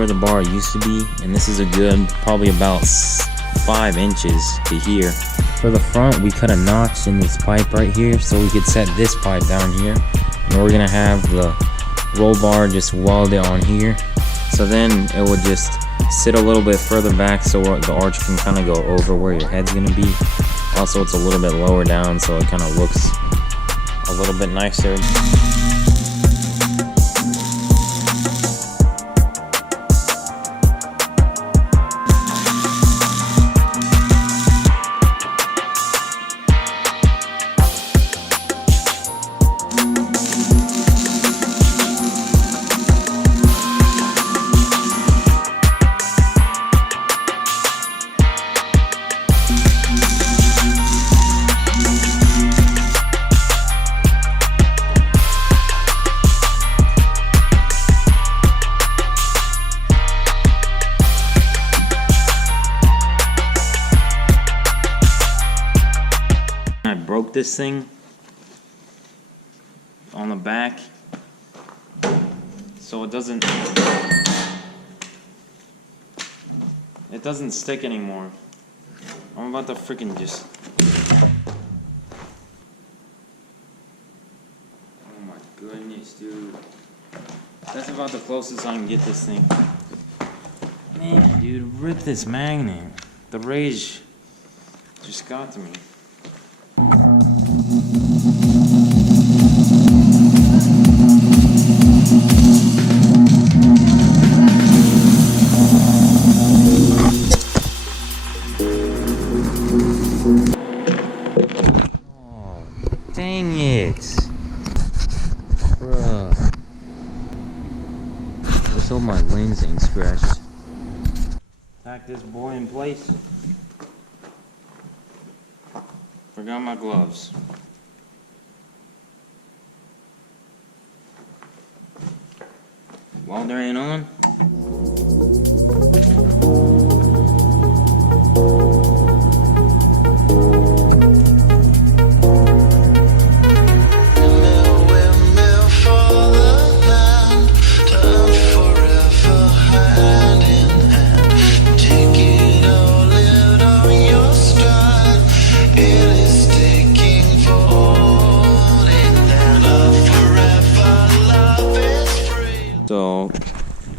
where the bar used to be, and this is a good probably about 5 inches to here. For the front, we cut a notch in this pipe right here so we could set this pipe down here, and we're gonna have the roll bar just welded on here, so then it would just sit a little bit further back so the arch can kind of go over where your head's gonna be. Also, it's a little bit lower down so it kind of looks a little bit nicer. I broke this thing on the back so it doesn't stick anymore. I'm about to freaking just, oh my goodness, dude, that's about the closest I can get this thing. Man, dude, rip this magnet. The rage just got to me. Oh, dang it. Bruh. Let's hope my lens ain't scratched. Tack this boy in place. Forgot my gloves. Welder ain't on. So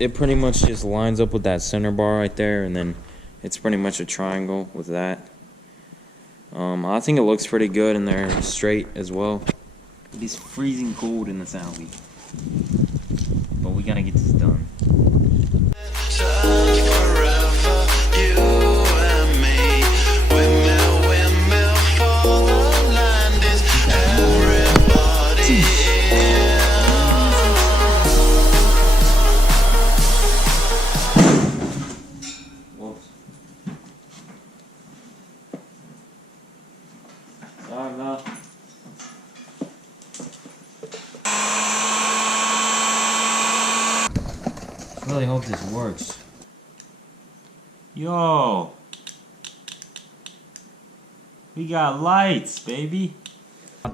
it pretty much just lines up with that center bar right there, and then it's pretty much a triangle with that. I think it looks pretty good, and they're straight as well. It is freezing cold in this alley, but we gotta get this done. Sorry, no. I really hope this works. Yo! We got lights, baby!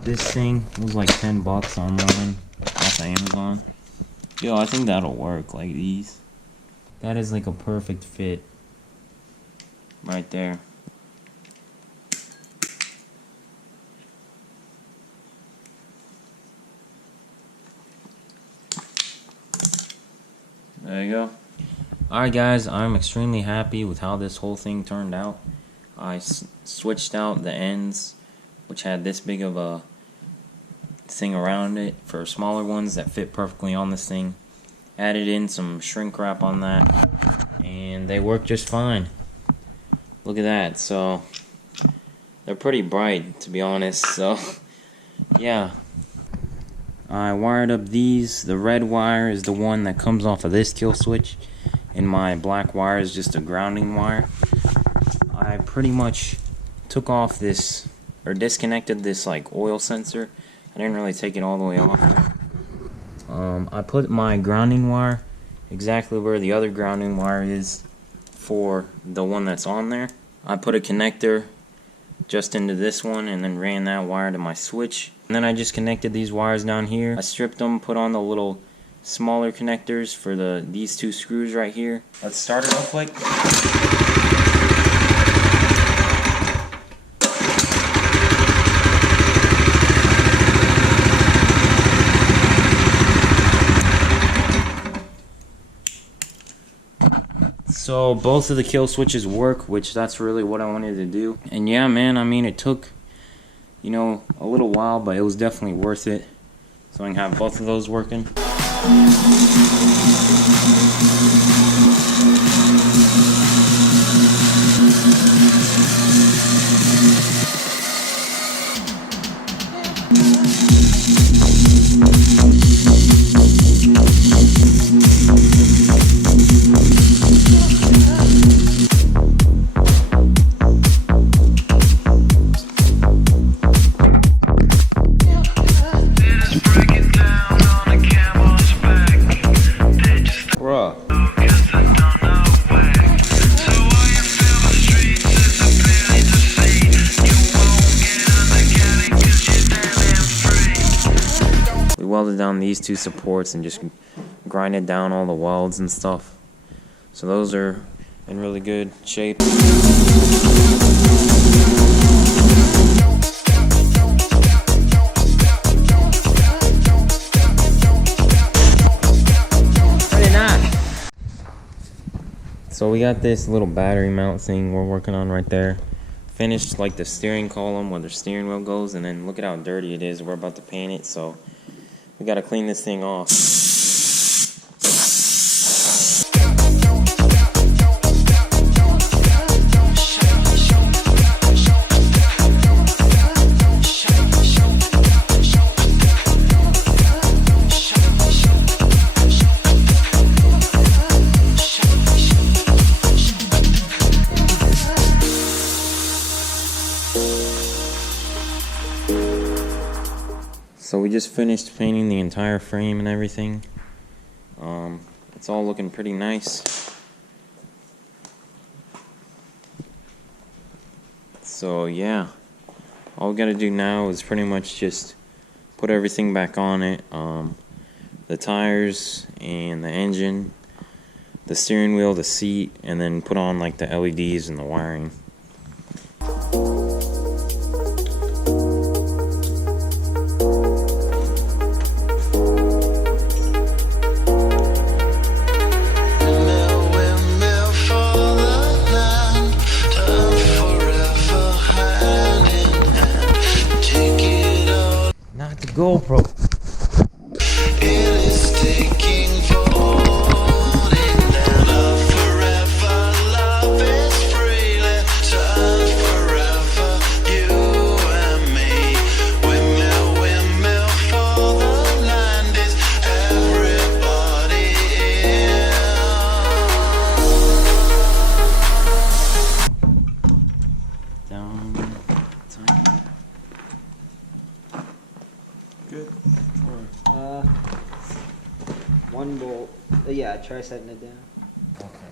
This thing was like 10 bucks online off Amazon. Yo, I think that'll work, like these. That is like a perfect fit. Right there. There you go. Alright guys, I'm extremely happy with how this whole thing turned out. I switched out the ends, which had this big of a thing around it, for smaller ones that fit perfectly on this thing. Added in some shrink wrap on that, and they work just fine. Look at that. So they're pretty bright, to be honest. So yeah, I wired up these. The red wire is the one that comes off of this kill switch, and my black wire is just a grounding wire. I pretty much took off this, or disconnected this like oil sensor. I didn't really take it all the way off. I put my grounding wire exactly where the other grounding wire is for the one that's on there. I put a connector just into this one and then ran that wire to my switch. And then I just connected these wires down here. I stripped them, put on the little smaller connectors for these two screws right here. Let's start it real quick. So both of the kill switches work, which that's really what I wanted to do. And yeah, man, I mean, it took, you know, a little while, but it was definitely worth it. So I can have both of those working. Welded down these two supports and just grinded down all the welds and stuff. So those are in really good shape. So we got this little battery mount thing we're working on right there. Finished like the steering column where the steering wheel goes, and then look at how dirty it is. We're about to paint it, so we gotta clean this thing off. So we just finished painting the entire frame and everything. It's all looking pretty nice. So yeah, all we gotta do now is pretty much just put everything back on it. The tires and the engine, the steering wheel, the seat, and then put on like the LEDs and the wiring. GoPro. It is taking folding down. Love forever, love is free. Let's turn forever, you and me. Windmill, windmill for the land is everybody in. Down, time. Good. One bolt. Yeah, try setting it down. Okay.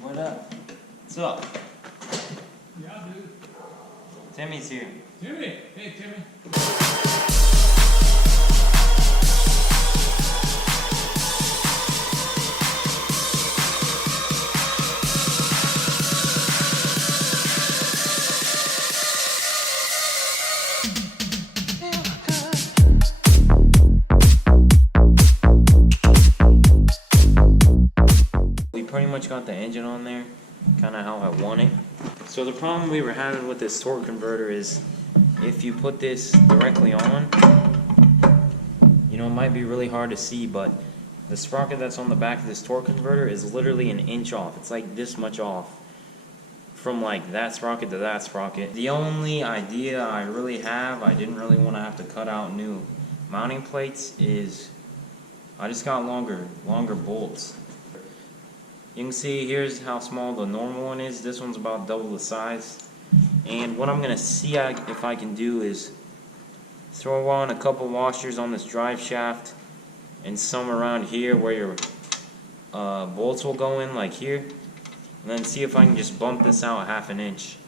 What up? What's up? Yeah, dude. Timmy's here. Timmy! Hey, Timmy. We pretty much got the engine on there, kind of how I want it. So the problem we were having with this torque converter is if you put this directly on, you know, it might be really hard to see, but the sprocket that's on the back of this torque converter is literally an inch off. It's like this much off from like that sprocket to that sprocket. The only idea I really have, I didn't really want to have to cut out new mounting plates, is I just got longer bolts. You can see here's how small the normal one is. This one's about double the size. And what I'm going to see if I can do is throw on a couple washers on this drive shaft and some around here where your bolts will go in, like here. And then see if I can just bump this out 1/2 inch.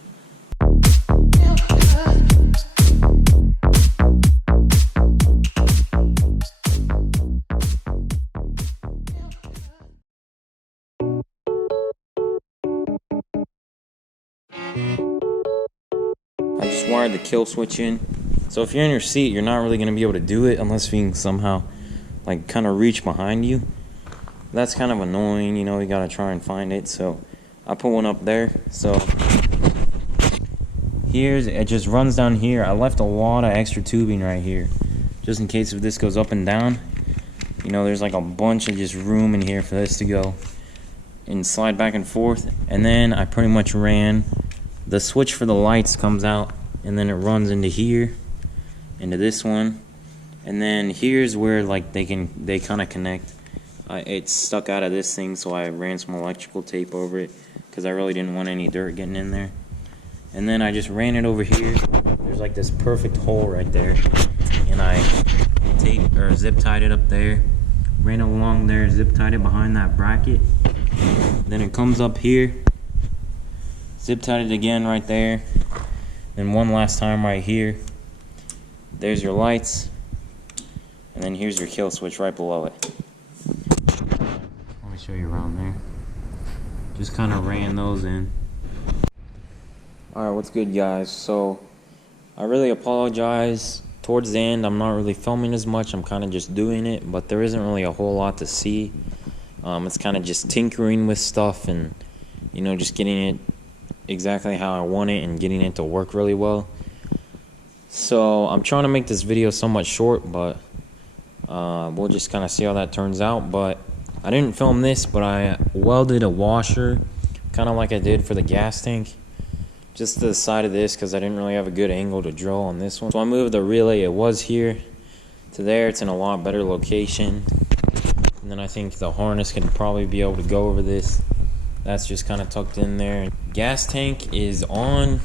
I just wired the kill switch in. So if you're in your seat, you're not really going to be able to do it unless you can somehow like kind of reach behind you. That's kind of annoying, you know, you got to try and find it. So I put one up there. So here's, it just runs down here. I left a lot of extra tubing right here, just in case if this goes up and down. You know, there's like a bunch of just room in here for this to go and slide back and forth. And then I pretty much ran the switch for the lights comes out, and then it runs into here, into this one, and then here's where like they kind of connect. It's stuck out of this thing, so I ran some electrical tape over it because I really didn't want any dirt getting in there. And then I just ran it over here. There's like this perfect hole right there, and I zip tied it up there, ran it along there, zip tied it behind that bracket. Then it comes up here, zip tied it again right there, then one last time right here. There's your lights, and then here's your kill switch right below it. Let me show you around there. Just kind of ran those in. Alright, what's good, guys? So I really apologize. Towards the end, I'm not really filming as much. I'm kind of just doing it, but there isn't really a whole lot to see. It's kind of just tinkering with stuff and, you know, just getting it exactly how I want it and getting it to work really well. So I'm trying to make this video somewhat short, but we'll just kind of see how that turns out. But I didn't film this, but I welded a washer kind of like I did for the gas tank just to the side of this because I didn't really have a good angle to drill on this one. So I moved the relay. It was here to there. It's in a lot better location, and then I think the harness can probably be able to go over this. That's just kind of tucked in there. Gas tank is on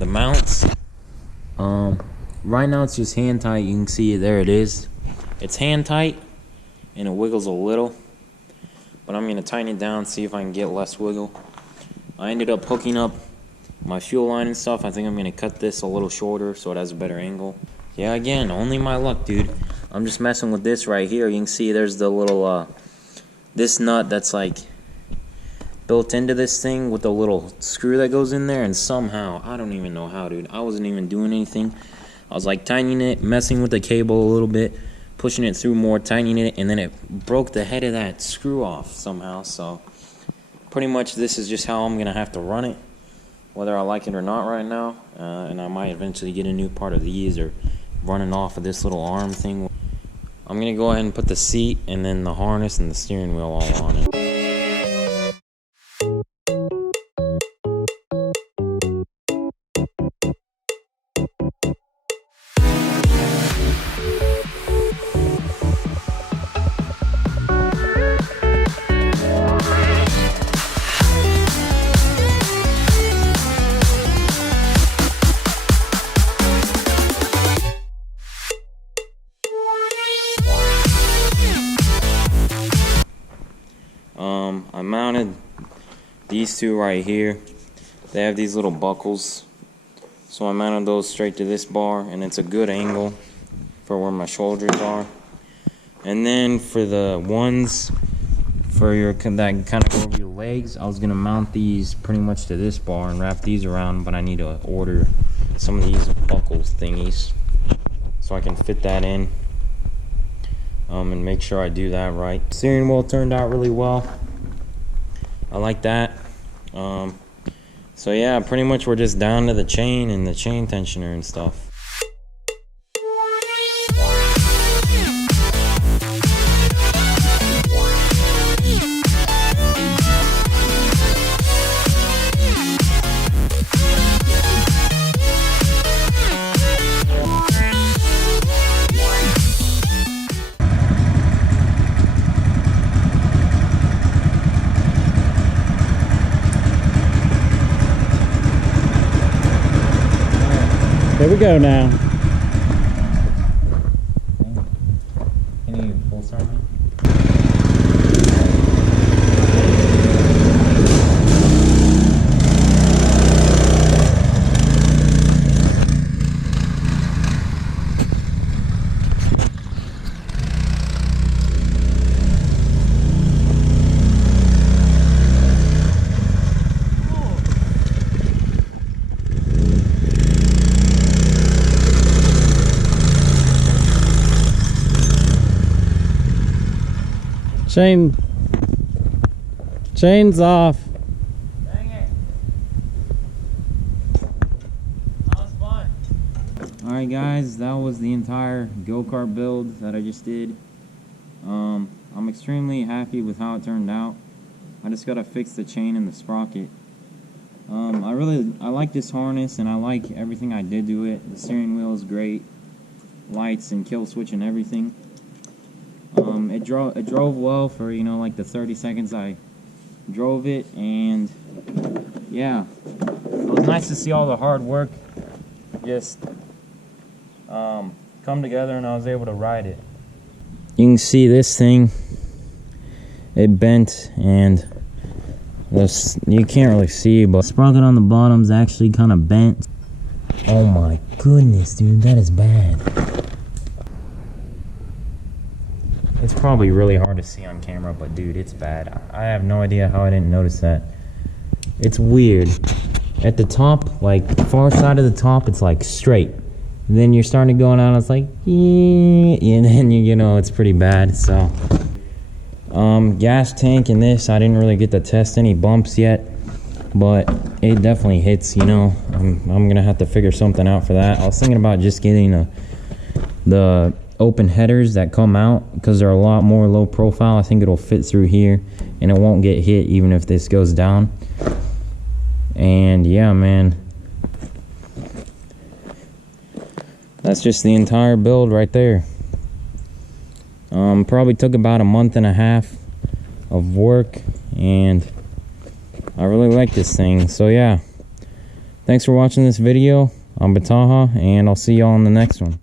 the mounts. Right now it's just hand tight. You can see there it is. It's hand tight and it wiggles a little, but I'm gonna tighten it down, see if I can get less wiggle. I ended up hooking up my fuel line and stuff. I think I'm gonna cut this a little shorter so it has a better angle. Yeah, again, only my luck, dude. I'm just messing with this right here. You can see there's the little this nut that's like built into this thing with the little screw that goes in there, and somehow, I don't even know how, dude, I wasn't even doing anything. I was like tightening it, messing with the cable a little bit, pushing it through more, tightening it, and then it broke the head of that screw off somehow. So pretty much this is just how I'm gonna have to run it, whether I like it or not right now. And I might eventually get a new part of these or running off of this little arm thing. I'm gonna go ahead and put the seat and then the harness and the steering wheel all on it. I mounted these two right here. They have these little buckles, so I mounted those straight to this bar, and it's a good angle for where my shoulders are. And then for the ones for your that kind of go over your legs, I was gonna mount these pretty much to this bar and wrap these around, but I need to order some of these buckles thingies so I can fit that in. And make sure I do that right. Steering wheel turned out really well. I like that. So yeah, pretty much we're just down to the chain and the chain tensioner and stuff. Here we go now. Can you full start? Chain's off. Dang it. That was fun. Alright guys, that was the entire go-kart build that I just did. I'm extremely happy with how it turned out. I just gotta fix the chain and the sprocket. I like this harness and I like everything I did to it. The steering wheel is great. Lights and kill switch and everything. It drove well for, you know, like the 30 seconds I drove it, and yeah, it was nice to see all the hard work just come together, and I was able to ride it. You can see this thing, it bent, and this, you can't really see, but the sprocket on the bottom's actually kind of bent. Oh my goodness, dude, that is bad. It's probably really hard to see on camera, but dude, it's bad. I have no idea how I didn't notice that. It's weird. At the top, like far side of the top, it's like straight. And then you're starting to go out, it's like, and then you know it's pretty bad. So, gas tank in this, I didn't really get to test any bumps yet, but it definitely hits. You know, I'm gonna have to figure something out for that. I was thinking about just getting the open headers that come out, because they're a lot more low profile. I think it'll fit through here and it won't get hit even if this goes down. And yeah, man, that's just the entire build right there. Probably took about a month and a half of work, and I really like this thing. So yeah, thanks for watching this video. I'm Bataha, and I'll see y'all in the next one.